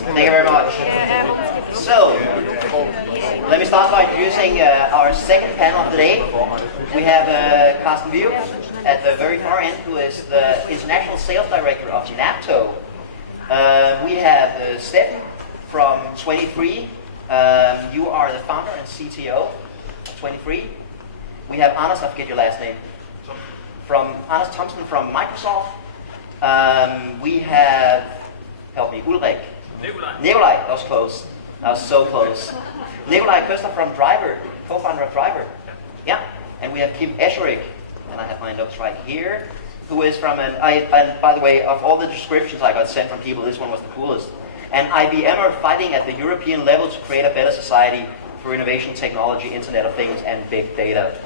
Thank you very much. So, let me start by introducing our second panel of the day. We have Carsten View at the very far end, who is the International Sales Director of NAPTO. We have Steffen from 23. You are the founder and CTO of 23. We have Anders, I forget your last name. Anders Thompson from Microsoft. We have, help me, Ulrik. Nikolaj, that was close. That was so close. Nikolaj Köster from Driver, co-founder of Driver. Yeah, and we have Kim Escherik, and I have my notes right here, who is from and by the way, of all the descriptions I got sent from people, this one was the coolest. An IBMer fighting at the European level to create a better society for innovation, technology, Internet of Things, and big data.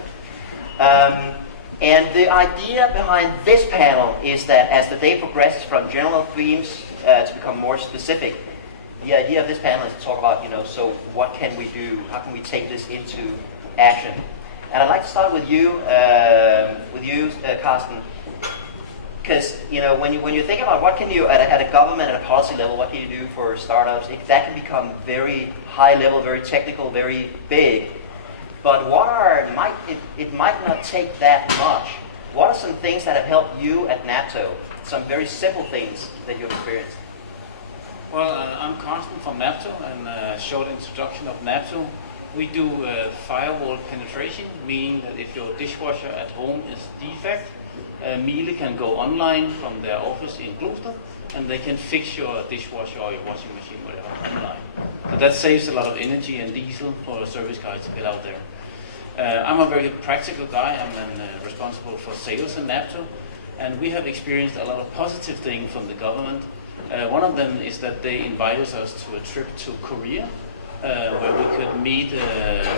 And the idea behind this panel is that as the day progresses from general themes to become more specific, the idea of this panel is to talk about, so what can we do? How can we take this into action? And I'd like to start with you, Carsten, because when you think about what can you at a government, at a policy level, what can you do for startups? That can become very high level, very technical, very big. But it might not take that much. What are some things that have helped you at NAPTO? Some very simple things that you've experienced. Well, I'm Carsten from NAPTO, and a short introduction of NAPTO. We do firewall penetration, meaning that if your dishwasher at home is defect, Miele can go online from their office in Gloucester, and they can fix your dishwasher or your washing machine, whatever, online. So that saves a lot of energy and diesel for service guys to get out there. I'm a very practical guy. I'm responsible for sales in NAPTO, and we have experienced a lot of positive things from the government. One of them is that they invited us to a trip to Korea, where we could meet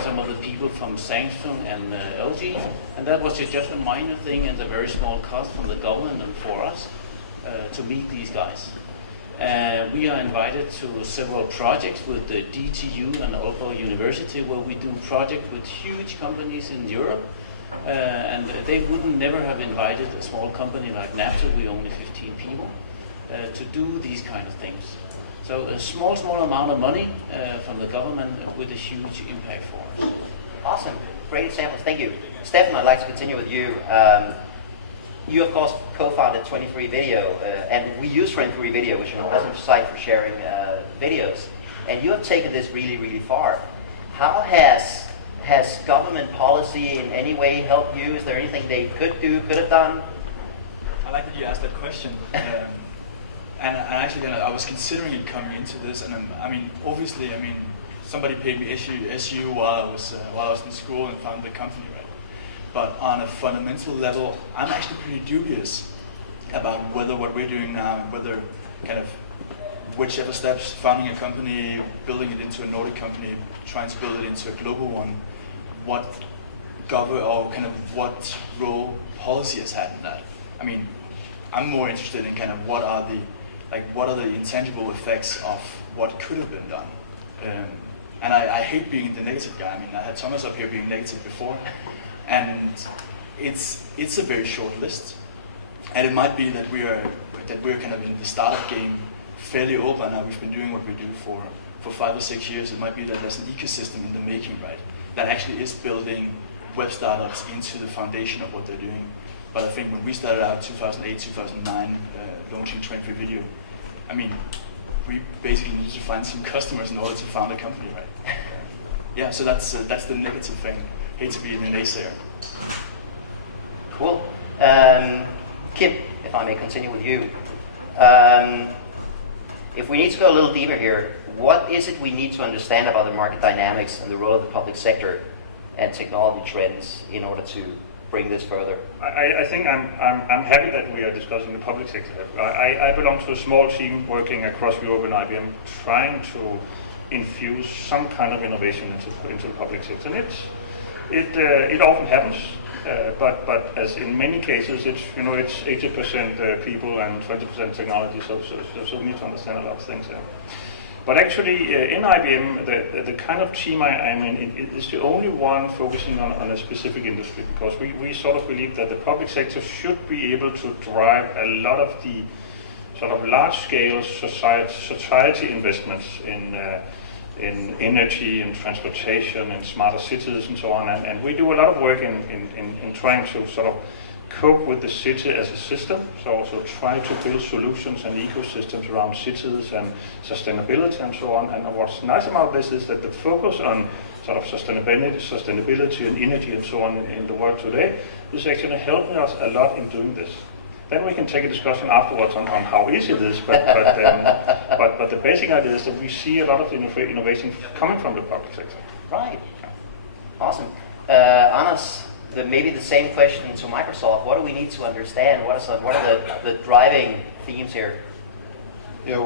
some of the people from Samsung and LG, and that was just a minor thing and a very small cost from the government and for us to meet these guys. We are invited to several projects with the DTU and Aalborg University, where we do projects with huge companies in Europe, and they wouldn't never have invited a small company like NAPTO, we only 15 people, to do these kind of things. So a small amount of money from the government with a huge impact for us. Awesome, great examples, thank you. Steffen, I'd like to continue with you. You, of course, co-founded 23 Video, and we use 23 Video, which is an awesome site for sharing videos. And you have taken this really, really far. How has government policy in any way helped you? Is there anything they could have done? I like that you asked that question. And actually, I was considering it coming into this, and obviously, somebody paid me SU while I was in school and founded the company, right? But on a fundamental level, I'm actually pretty dubious about whether what we're doing now and whether whichever steps, founding a company, building it into a Nordic company, trying to build it into a global one, what role policy has had in that. I'm more interested in what are the intangible effects of what could have been done. And I hate being the negative guy. I had Thomas up here being negative before. And it's a very short list, and it might be that we're in the startup game fairly old by now. We've been doing what we do for 5 or 6 years. It might be that there's an ecosystem in the making, right, that actually is building web startups into the foundation of what they're doing. But I think when we started out 2008, 2009, launching 23 Video, we basically needed to find some customers in order to found a company, right? Yeah, so that's the negative thing. Hate to be the naysayer. Cool. Kim, if I may continue with you. If we need to go a little deeper here, what is it we need to understand about the market dynamics and the role of the public sector and technology trends in order to bring this further? I think I'm happy that we are discussing the public sector. I belong to a small team working across Europe in IBM, trying to infuse some kind of innovation into the public sector. And it often happens, but as in many cases, it's 80% people and 20% technology. So we need to understand a lot of things there. But actually, in IBM, the kind of team I'm in is the only one focusing on a specific industry, because we sort of believe that the public sector should be able to drive a lot of the sort of large-scale society investments in energy and transportation and smarter cities and so on. And we do a lot of work in trying to sort of cope with the city as a system, so also try to build solutions and ecosystems around cities and sustainability and so on. And what's nice about this is that the focus on sort of sustainability and energy and so on in the world today is actually helping us a lot in doing this. Then we can take a discussion afterwards on how easy it is, but the basic idea is that we see a lot of innovation coming from the public sector. Right. Awesome. Anders, maybe the same question to Microsoft. What do we need to understand? What are the driving themes here? Yeah,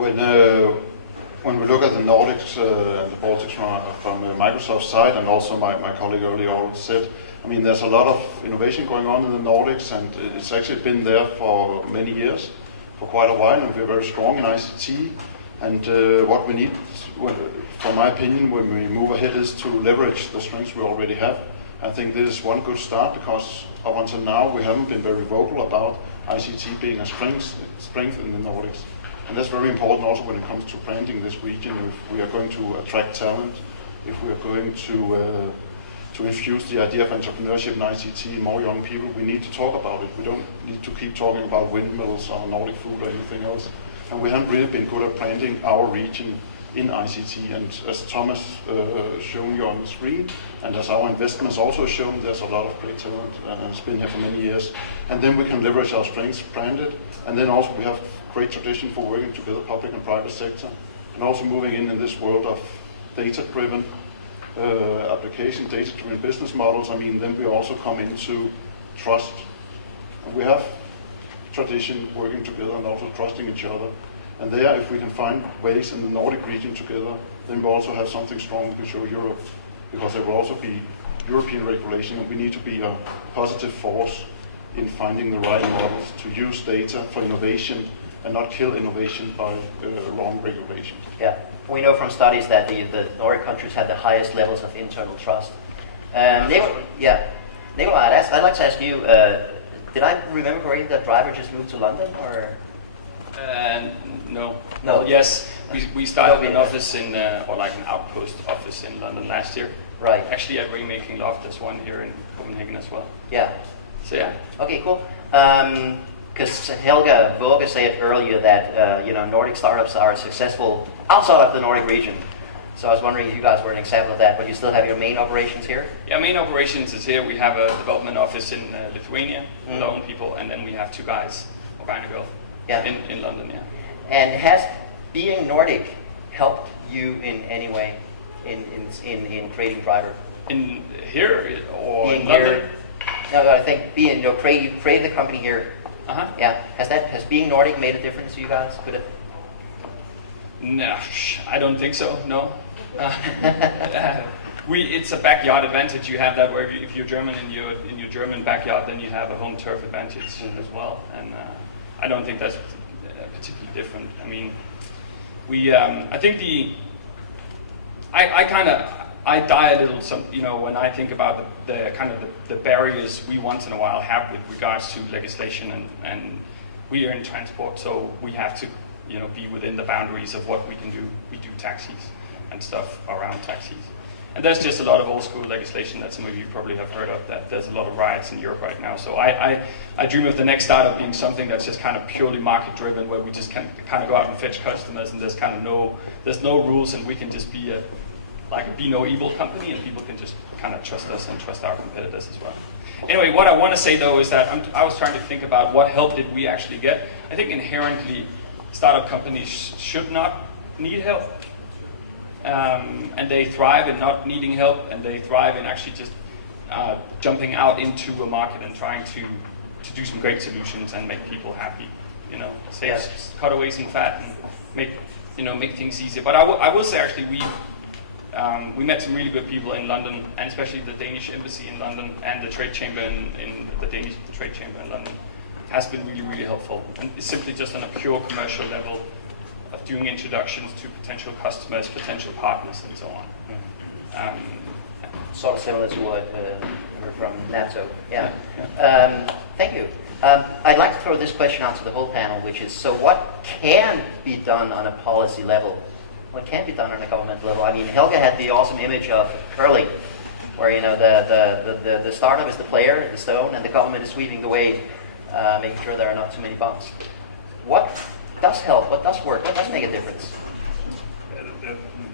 when we look at the Nordics and the Baltics from Microsoft's side, and also my colleague earlier already said, I mean, there's a lot of innovation going on in the Nordics, and it's actually been there for many years, for quite a while, and we're very strong in ICT. And what we need, from my opinion, when we move ahead, is to leverage the strengths we already have. I think this is one good start, because up until now we haven't been very vocal about ICT being a strength in the Nordics. And that's very important also when it comes to branding this region. If we are going to attract talent, if we are going to infuse the idea of entrepreneurship in ICT in more young people, we need to talk about it. We don't need to keep talking about windmills or Nordic food or anything else. And we haven't really been good at branding our region in ICT. And as Thomas shown you on the screen, and as our investments also shown, there's a lot of great talent, and it's been here for many years. And then we can leverage our strengths, brand it, and then also we have great tradition for working together, public and private sector, and also moving in this world of data-driven application, data-driven business models. I mean, then we also come into trust. And we have tradition working together and also trusting each other. And there, if we can find ways in the Nordic region together, then we also have something strong we can show Europe, because there will also be European regulation, and we need to be a positive force in finding the right models to use data for innovation and not kill innovation by wrong regulation. Yeah, we know from studies that the Nordic countries have the highest levels of internal trust. Nikolai, I'd like to ask you, did I remember correctly that Driver just moved to London, or? No. No. Well, yes, we started an office or like an outpost office in London last year. Right. Actually, at Ringmaking Loft, there's one here in Copenhagen as well. Yeah. So yeah. Okay, cool. Because Helga Våge said earlier that Nordic startups are successful outside of the Nordic region. So I was wondering if you guys were an example of that, but you still have your main operations here? Yeah, main operations is here. We have a development office in Lithuania with our own people, and then we have two guys, or guy and a girl, in London, yeah. And has being Nordic helped you in any way in creating Driver? In here or being in London? Here, no, I think you created the company here. Uh-huh. Yeah. Has being Nordic made a difference to you guys? Could it? No, I don't think so. No. It's a backyard advantage. You have that where if you're German in your German backyard, then you have a home turf advantage as well. And I don't think that's particularly different. I mean, I think I die a little. When I think about the kind of the barriers we once in a while have with regards to legislation, and we are in transport, so we have to be within the boundaries of what we can do. We do taxis and stuff around taxis. And there's just a lot of old school legislation that some of you probably have heard of, that there's a lot of riots in Europe right now. So I dream of the next startup being something that's just kind of purely market driven, where we just can kind of go out and fetch customers, and there's no rules, and we can just be a be no evil company, and people can just kind of trust us and trust our competitors as well. Anyway, what I want to say though is that I was trying to think about what help did we actually get. I think inherently startup companies should not need help. And they thrive in not needing help, and they thrive in actually just jumping out into a market and trying to do some great solutions and make people happy. Save cutaways and fat, and make things easier. But I will say actually we met some really good people in London, and especially the Danish embassy in London and the trade chamber in the Danish trade chamber in London has been really, really helpful. And it's simply just on a pure commercial level of doing introductions to potential customers, potential partners, and so on. Sort of similar to what I heard from NATO. Yeah. Thank you. I'd like to throw this question out to the whole panel, which is, so what can be done on a policy level? What can be done on a government level? I mean, Helga had the awesome image of curling, where, you know, the startup is the player, the stone, and the government is sweeping the way, making sure there are not too many bumps. What does help? What does work? What does make a difference?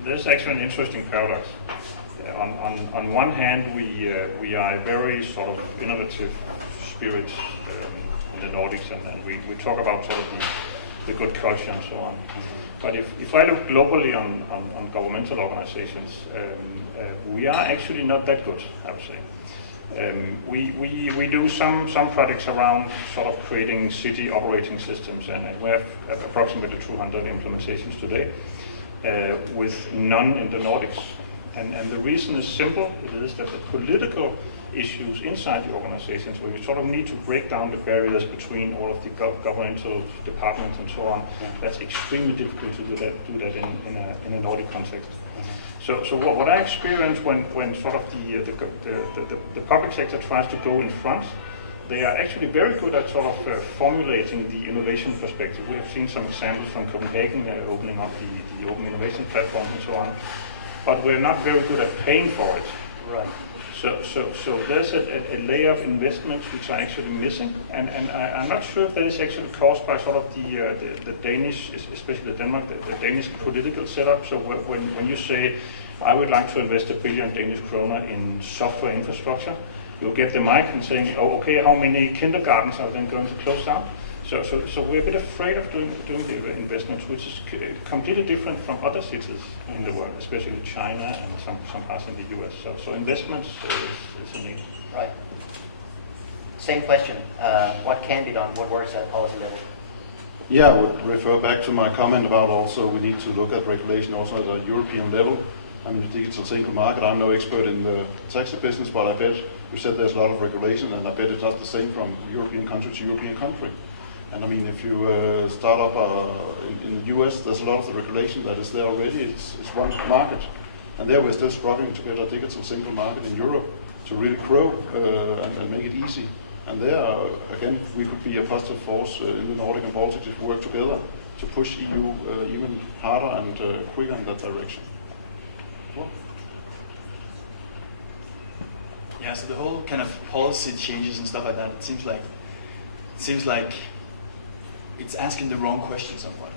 There's actually an interesting paradox. On one hand, we are a very sort of innovative spirit in the Nordics, and we talk about sort of the good culture and so on. But if I look globally on governmental organizations, we are actually not that good, I would say. We do some projects around sort of creating city operating systems, and we have approximately 200 implementations today, with none in the Nordics. And the reason is simple. It is that the political issues inside the organizations, where you sort of need to break down the barriers between all of the governmental departments and so on, that's extremely difficult to do that in a Nordic context. So what I experience when sort of the public sector tries to go in front, they are actually very good at sort of formulating the innovation perspective. We have seen some examples from Copenhagen opening up the open innovation platforms and so on, but we're not very good at paying for it. Right. So there's a layer of investments which are actually missing, and I'm not sure if that is actually caused by sort of the Danish, especially Denmark, the Danish political setup. So when you say, I would like to invest 1 billion Danish kroner in software infrastructure, you'll get the mic and saying, oh, okay, how many kindergartens are then going to close down? So we're a bit afraid of doing the investments, which is completely different from other cities in the world, especially China and some parts in the US. So investments is a need. Right. Same question. What can be done? What works at policy level? Yeah, I would refer back to my comment about also we need to look at regulation also at a European level. I mean, the digital single market, I'm no expert in the taxi business, but I bet you said there's a lot of regulation, and I bet it's not the same from European country to European country. And I mean, if you start up in the US, there's a lot of the regulation that is there already. It's one market. And there we're still struggling to get a digital single market in Europe to really grow and make it easy. And there, again, we could be a positive force in the Nordic and Baltics if we work together to push EU even harder and quicker in that direction. Cool. Yeah, so the whole kind of policy changes and stuff like that, it seems like it's asking the wrong question somewhat.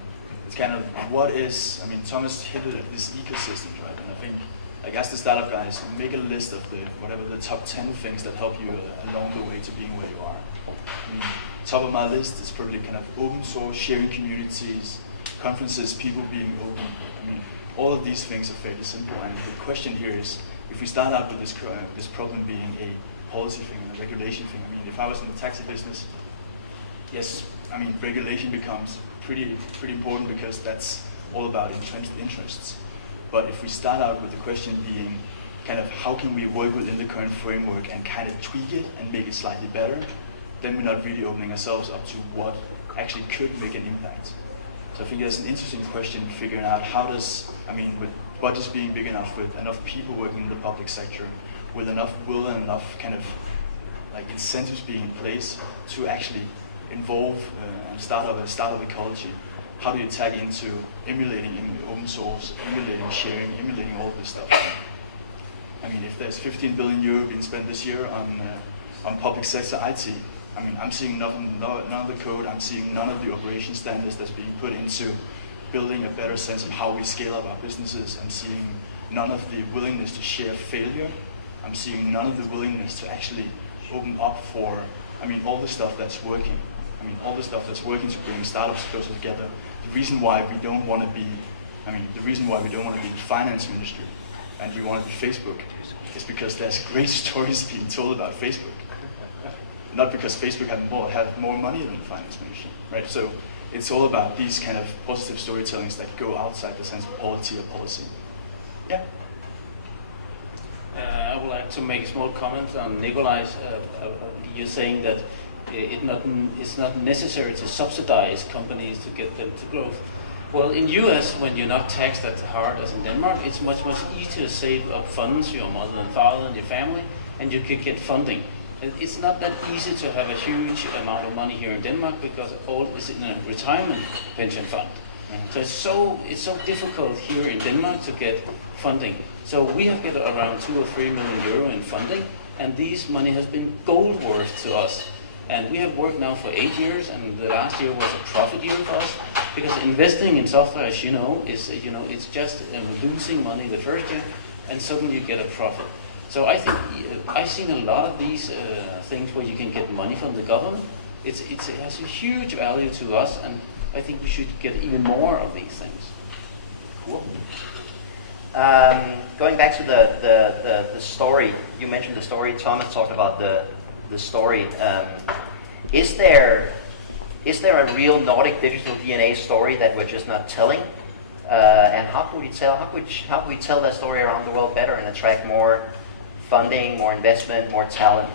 It's kind of, what is, I mean, Thomas hinted at this ecosystem, right? And I think, like, as the startup guys, make a list of the top 10 things that help you along the way to being where you are. I mean, top of my list is probably kind of open source, sharing communities, conferences, people being open. I mean, all of these things are fairly simple, and the question here is, if we start out with this problem being a policy thing and a regulation thing, I mean, if I was in the taxi business, yes, I mean, regulation becomes pretty important because that's all about entrenched interests. But if we start out with the question being kind of how can we work within the current framework and kind of tweak it and make it slightly better, then we're not really opening ourselves up to what actually could make an impact. So I think that's an interesting question, figuring out with budgets being big enough, with enough people working in the public sector, with enough will and enough kind of like incentives being in place to actually involve and start up ecology. How do you tag into emulating open source, emulating sharing, emulating all of this stuff? I mean, if there's 15 billion euro being spent this year on public sector IT, I mean, I'm seeing none of the code, I'm seeing none of the operation standards that's being put into building a better sense of how we scale up our businesses. I'm seeing none of the willingness to share failure. I'm seeing none of the willingness to actually open up for, I mean, all the stuff that's working. I mean, all the stuff that's working to bring startups closer together. The reason why we don't want to be, the finance ministry and we want to be Facebook is because there's great stories being told about Facebook. Not because Facebook have more money than the finance ministry, right? So it's all about these kind of positive storytellings that go outside the sense of quality or policy. Yeah. I would like to make a small comment on Nikolai's. You're saying that it's not necessary to subsidize companies to get them to growth. Well, in US, when you're not taxed that hard as in Denmark, it's much easier to save up funds, your mother and father and your family, and you could get funding. And it's not that easy to have a huge amount of money here in Denmark because all is in a retirement pension fund. So it's so difficult here in Denmark to get funding. So we have got around 2 or 3 million euro in funding, and this money has been gold worth to us. And we have worked now for 8 years, and the last year was a profit year for us, because investing in software, as you know, is it's just losing money the first year, and suddenly you get a profit. So I think I've seen a lot of these things where you can get money from the government. It has a huge value to us, and I think we should get even more of these things. Cool. Going back to the story, you mentioned the story. Thomas talked about the story. Is there a real Nordic digital DNA story that we're just not telling? And how could we tell that story around the world better and attract more funding, more investment, more talent?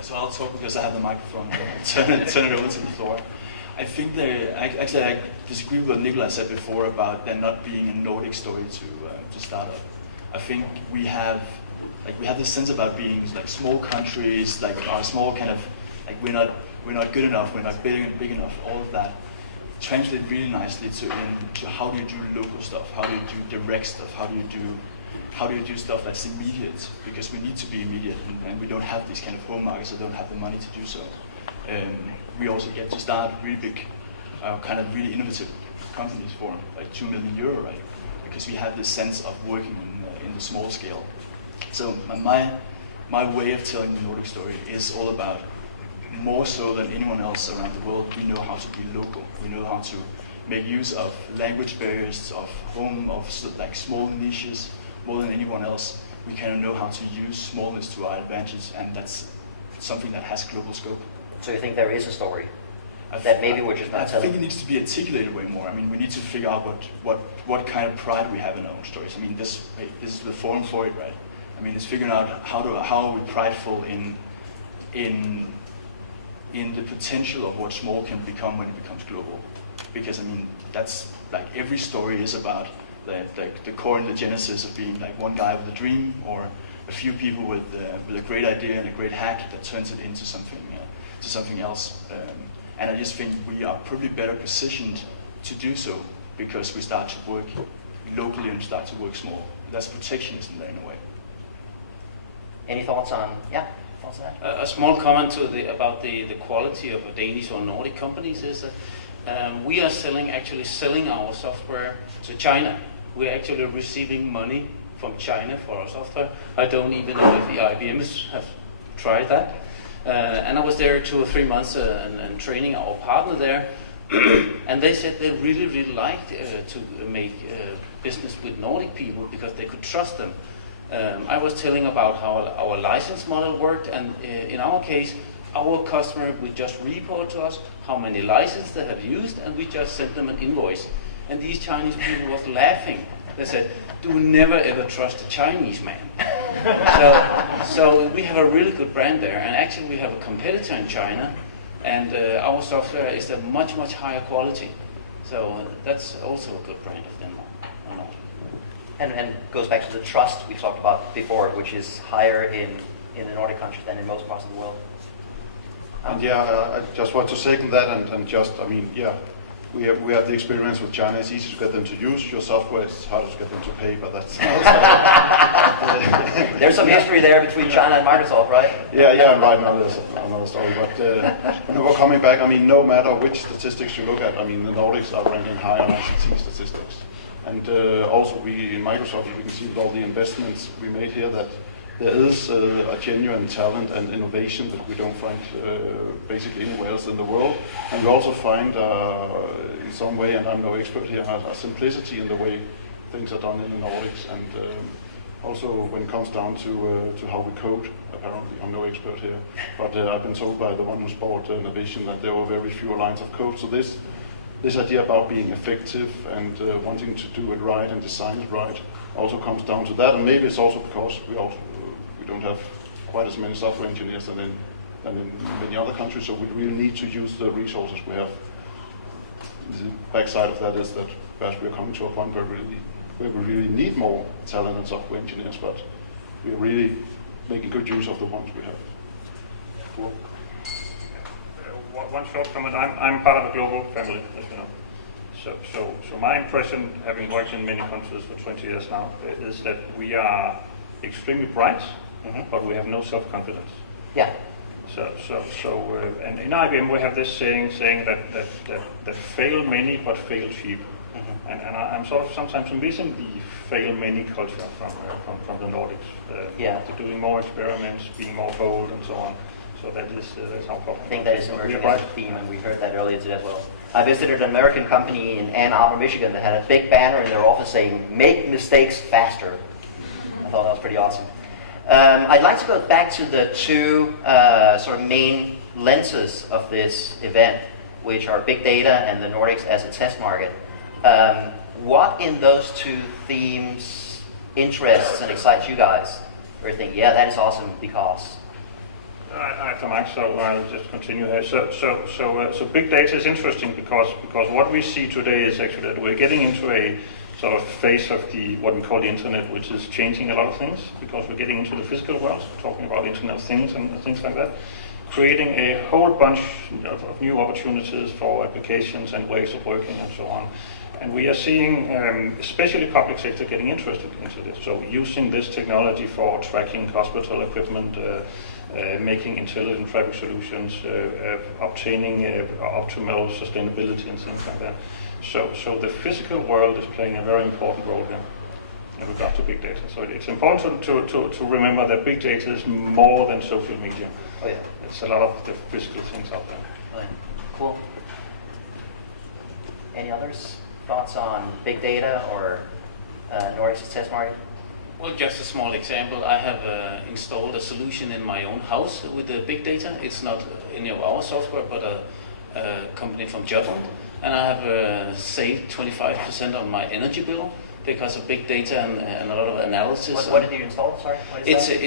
So I'll talk because I have the microphone. turn it over to the floor. I think I disagree with what Nikolai said before about there not being a Nordic story to start up. I think we have this sense about being like small countries, like our small kind of like we're not good enough, we're not big enough. All of that translate really nicely to how do you do local stuff, how do you do direct stuff, how do you do stuff that's immediate, because we need to be immediate, and we don't have these kind of home markets that don't have the money to do so. We also get to start really big, kind of really innovative companies for like 2 million euro, right? Because we have this sense of working in the small scale. So my way of telling the Nordic story is all about, more so than anyone else around the world, we know how to be local. We know how to make use of language barriers, of like small niches, more than anyone else. We kind of know how to use smallness to our advantage, and that's something that has global scope. So you think there is a story that maybe we're just not telling? I think it needs to be articulated way more. I mean, we need to figure out what kind of pride we have in our own stories. I mean, this is the forum for it, right? I mean, it's figuring out how are we prideful in the potential of what small can become when it becomes global. Because I mean, that's like every story is about the core and the genesis of being like one guy with a dream, or a few people with a great idea and a great hack that turns it into something else. And I just think we are probably better positioned to do so because we start to work locally and start to work small. That's protectionism there in a way. Any thoughts on that? A small comment about the quality of Danish or Nordic companies is we are actually selling our software to China. We're actually receiving money from China for our software. I don't even know if the IBMs have tried that. And I was there 2 or 3 months and training our partner there. And they said they really, really liked to make business with Nordic people because they could trust them. I was telling about how our license model worked, and in our case, our customer would just report to us how many licenses they have used, and we just sent them an invoice. And these Chinese people was laughing. They said, "Do never ever trust a Chinese man." So we have a really good brand there, and actually we have a competitor in China, and our software is a much, much higher quality. So that's also a good brand of Denmark. And goes back to the trust we talked about before, which is higher in the Nordic countries than in most parts of the world. And I just want to second that, and just, I mean, we have the experience with China. It's easy to get them to use your software. It's harder to get them to pay, but that's there's some history there between China and Microsoft, right? Yeah, and right now there's another story. But when we're coming back, I mean, no matter which statistics you look at, I mean, the Nordics are ranking high on ICT statistics. And also we in Microsoft, we can see with all the investments we made here that there is a genuine talent and innovation that we don't find basically anywhere else in the world. And we also find in some way, and I'm no expert here, a simplicity in the way things are done in the Nordics. And also when it comes down to how we code, apparently I'm no expert here, but I've been told by the one who's bought Innovation that there were very few lines of code. So this idea about being effective and wanting to do it right and design it right also comes down to that, and maybe it's also because we don't have quite as many software engineers than in many other countries, so we really need to use the resources we have. The backside of that is that perhaps we're coming to a point where we really need more talent and software engineers, but we're really making good use of the ones we have. Cool. One short comment. I'm part of a global family, as you know. So my impression, having worked in many countries for 20 years now, is that we are extremely bright, but we have no self-confidence. Yeah. And in IBM we have this saying that fail many but fail cheap. And I'm sort of sometimes missing the fail many culture from the Nordics. To doing more experiments, being more bold, and so on. So that's our problem. I think that is emerging as a theme, and we heard that earlier today as well. I visited an American company in Ann Arbor, Michigan, that had a big banner in their office saying, "Make mistakes faster." I thought that was pretty awesome. I'd like to go back to the two sort of main lenses of this event, which are big data and the Nordics as a test market. What in those two themes interests and excites you guys? Or you think, yeah, that is awesome because... After Mike, so I'll just continue here. So big data is interesting because what we see today is actually that we're getting into a sort of phase of what we call the internet, which is changing a lot of things because we're getting into the physical world, talking about Internet of Things and things like that, creating a whole bunch of new opportunities for applications and ways of working and so on. And we are seeing, especially public sector, getting interested into this. So using this technology for tracking hospital equipment, making intelligent traffic solutions, obtaining optimal sustainability and things like that. So the physical world is playing a very important role here in regard to big data. So it's important to remember that big data is more than social media. Oh yeah. It's a lot of the physical things out there. Oh, yeah. Cool. Any others? Thoughts on big data or Nordics test market? Well, just a small example. I have installed a solution in my own house with the big data. It's not any of our software, but a company from Jutland. And I have saved 25% on my energy bill because of big data and a lot of analysis. What did you install? Sorry, what is that?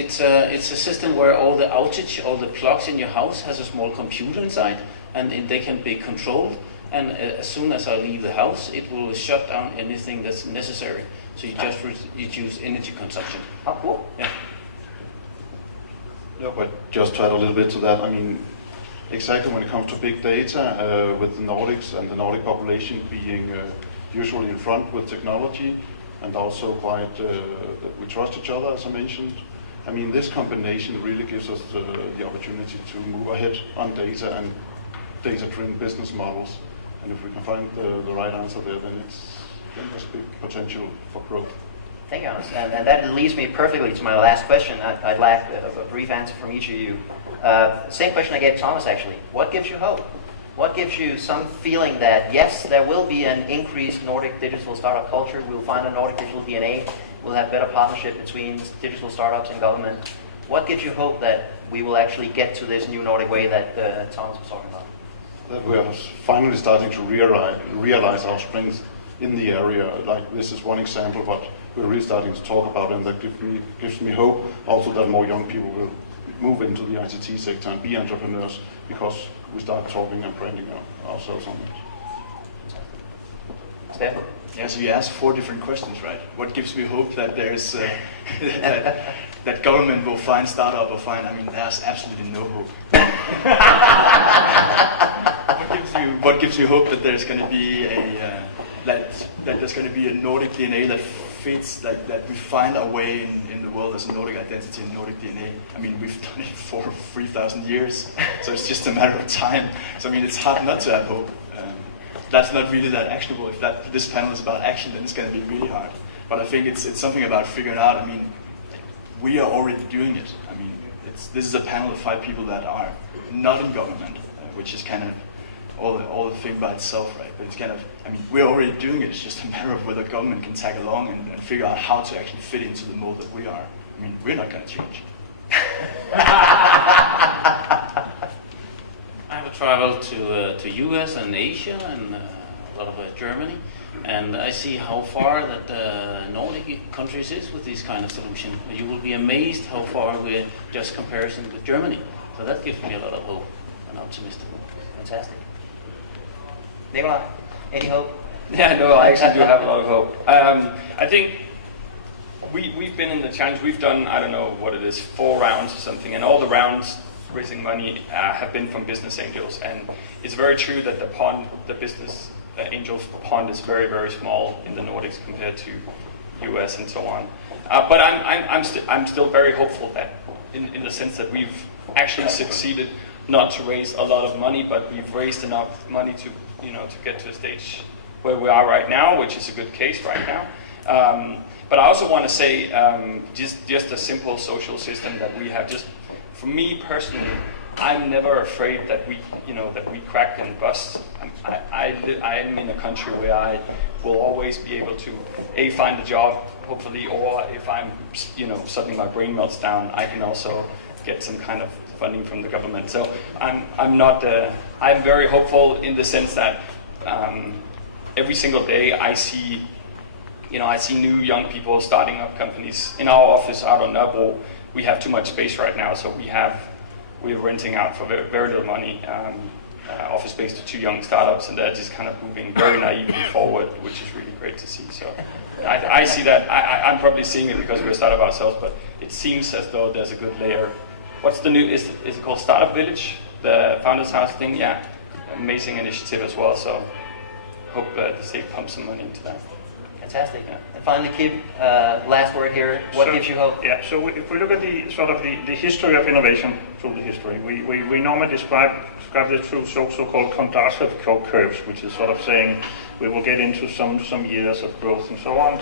It's a system where all the outage, all the plugs in your house has a small computer inside, and they can be controlled. And as soon as I leave the house, it will shut down anything that's necessary. So you just reduce energy consumption. Oh, cool. Yeah. No, but just to add a little bit to that, I mean, exactly when it comes to big data, with the Nordics and the Nordic population being usually in front with technology, and also quite, we trust each other, as I mentioned. I mean, this combination really gives us the opportunity to move ahead on data and data-driven business models. And if we can find the right answer there, then there's big potential for growth. Thank you, Hans. And that leads me perfectly to my last question. I'd like a brief answer from each of you. Same question I gave Thomas, actually. What gives you hope? What gives you some feeling that, yes, there will be an increased Nordic digital startup culture, we'll find a Nordic digital DNA, we'll have better partnership between digital startups and government. What gives you hope that we will actually get to this new Nordic way that Thomas was talking about? That we are finally starting to realize our strengths in the area. Like, this is one example, but we're really starting to talk about it, and that gives me hope also that more young people will move into the ICT sector and be entrepreneurs because we start talking and branding ourselves on it. Stefan? Yeah, so you asked 4 different questions, right? What gives me hope that there's that government will find startup or find? I mean, there's absolutely no hope. What gives you hope that there's going to be that there's going to be a Nordic DNA that fits, that we find our way in the world as a Nordic identity and Nordic DNA? I mean, we've done it for 3,000 years, so it's just a matter of time. So I mean, it's hard not to have hope. That's not really that actionable. If this panel is about action, then it's going to be really hard. But I think it's something about figuring out. I mean, we are already doing it. I mean, this is a panel of 5 people that are not in government, which is kind of all the thing by itself, right? But it's kind of, I mean, we're already doing it. It's just a matter of whether government can tag along and figure out how to actually fit into the mold that we are. I mean, we're not going to change. I have traveled to US and Asia and a lot of Germany, and I see how far that the Nordic countries is with this kind of solution. You will be amazed how far we're just comparison with Germany. So that gives me a lot of hope and optimism. Fantastic. Nikolai, any hope? Yeah, no, I actually do have a lot of hope. I think we've been in the challenge. We've done, I don't know what it is, 4 rounds or something, and all the rounds raising money have been from business angels. And it's very true that the business angels pond is very, very small in the Nordics compared to US and so on. But I'm still very hopeful that, in the sense that we've actually succeeded not to raise a lot of money, but we've raised enough money to get to a stage where we are right now, which is a good case right now. But I also want to say, just a simple social system that we have. Just for me personally, I'm never afraid that we crack and bust. I'm in a country where I will always be able to find a job, hopefully, or if I'm suddenly my brain melts down, I can also get some kind of funding from the government. So I'm very hopeful in the sense that every single day I see new young people starting up companies. In our office out on Nørrebro, we have too much space right now, so we're renting out for very, very little money office space to 2 young startups, and they're just kind of moving very naively forward, which is really great to see. So I see that. I'm probably seeing it because we're a startup ourselves, but it seems as though there's a good layer. What's the new? Is it called Startup Village? The Founders House thing? Yeah, amazing initiative as well. So hope the state pumps some money into that. Fantastic. Yeah. And finally, Kim, last word here. What gives you hope? Yeah. So if we look at the history of innovation through the history, we normally describe this through so-called conducive curves, which is sort of saying we will get into some years of growth and so on,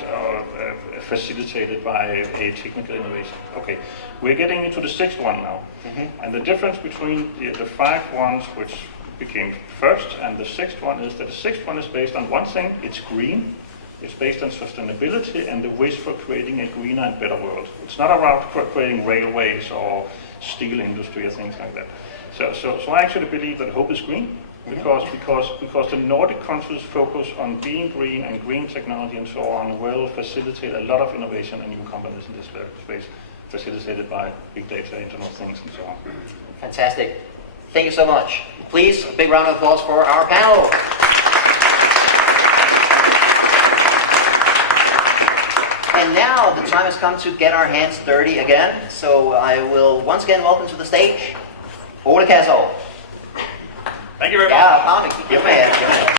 facilitated by a technical innovation. Okay, we're getting into the 6th one now, and the difference between the 5 ones which became first and the 6th one is that the 6th one is based on one thing: it's green. It's based on sustainability and the wish for creating a greener and better world. It's not about creating railways or steel industry or things like that. So I actually believe that hope is green, because the Nordic countries focus on being green, and green technology and so on will facilitate a lot of innovation and new companies in this space, facilitated by big data, Internet of Things, and so on. Fantastic. Thank you so much. Please, a big round of applause for our panel. And now the time has come to get our hands dirty again. So I will once again welcome to the stage Ole Kassel. Thank you very much. Ja, Panik. Give me a hand.